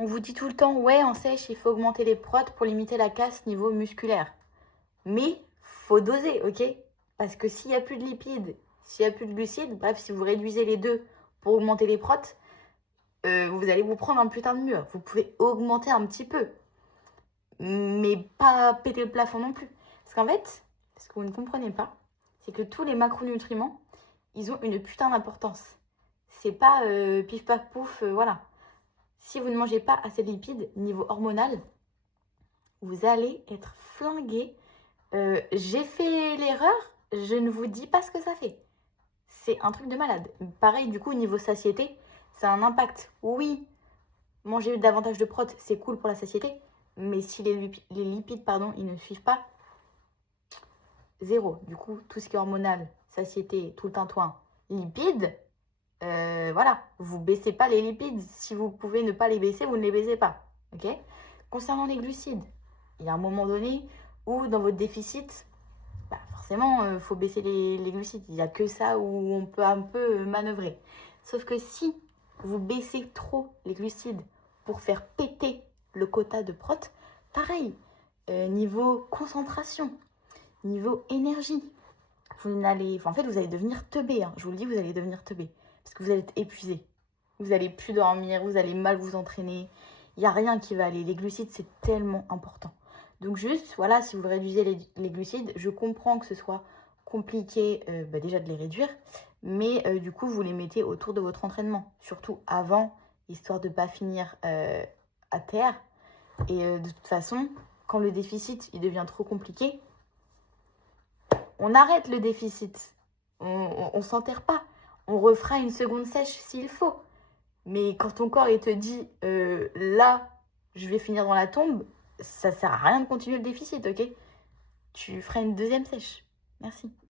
On vous dit tout le temps, ouais, en sèche, il faut augmenter les protes pour limiter la casse niveau musculaire. Mais faut doser, ok? Parce que s'il n'y a plus de lipides, s'il n'y a plus de glucides, bref, si vous réduisez les deux pour augmenter les protes, vous allez vous prendre un putain de mur. Vous pouvez augmenter un petit peu, mais pas péter le plafond non plus. Parce qu'en fait, ce que vous ne comprenez pas, c'est que tous les macronutriments, ils ont une putain d'importance. C'est pas pif paf pouf, voilà. Si vous ne mangez pas assez de lipides, niveau hormonal, vous allez être flingué. J'ai fait l'erreur, je ne vous dis pas ce que ça fait. C'est un truc de malade. Pareil, du coup, niveau satiété, ça a un impact. Oui, manger davantage de protes, c'est cool pour la satiété, mais si les lipides, pardon, ils ne suivent pas, zéro. Du coup, tout ce qui est hormonal, satiété, tout le tintouin, lipides, voilà, vous baissez pas les lipides. Si vous pouvez ne pas les baisser, vous ne les baissez pas. Ok? Concernant les glucides, il y a un moment donné où dans votre déficit, bah forcément, il faut baisser les glucides. Il n'y a que ça où on peut un peu manœuvrer. Sauf que si vous baissez trop les glucides pour faire péter le quota de prot, pareil, niveau concentration, niveau énergie, en fait, vous allez devenir teubé. Hein. Je vous le dis, vous allez devenir teubé. Parce que vous allez être épuisé. Vous allez plus dormir, vous allez mal vous entraîner. Il n'y a rien qui va aller. Les glucides, c'est tellement important. Donc juste, voilà, si vous réduisez les glucides, je comprends que ce soit compliqué déjà de les réduire. Mais du coup, vous les mettez autour de votre entraînement. Surtout avant, histoire de ne pas finir à terre. Et de toute façon, quand le déficit il devient trop compliqué, on arrête le déficit. On s'enterre pas. On refera une seconde sèche s'il faut. Mais quand ton corps il te dit là, je vais finir dans la tombe, ça sert à rien de continuer le déficit, ok? Tu feras une deuxième sèche. Merci.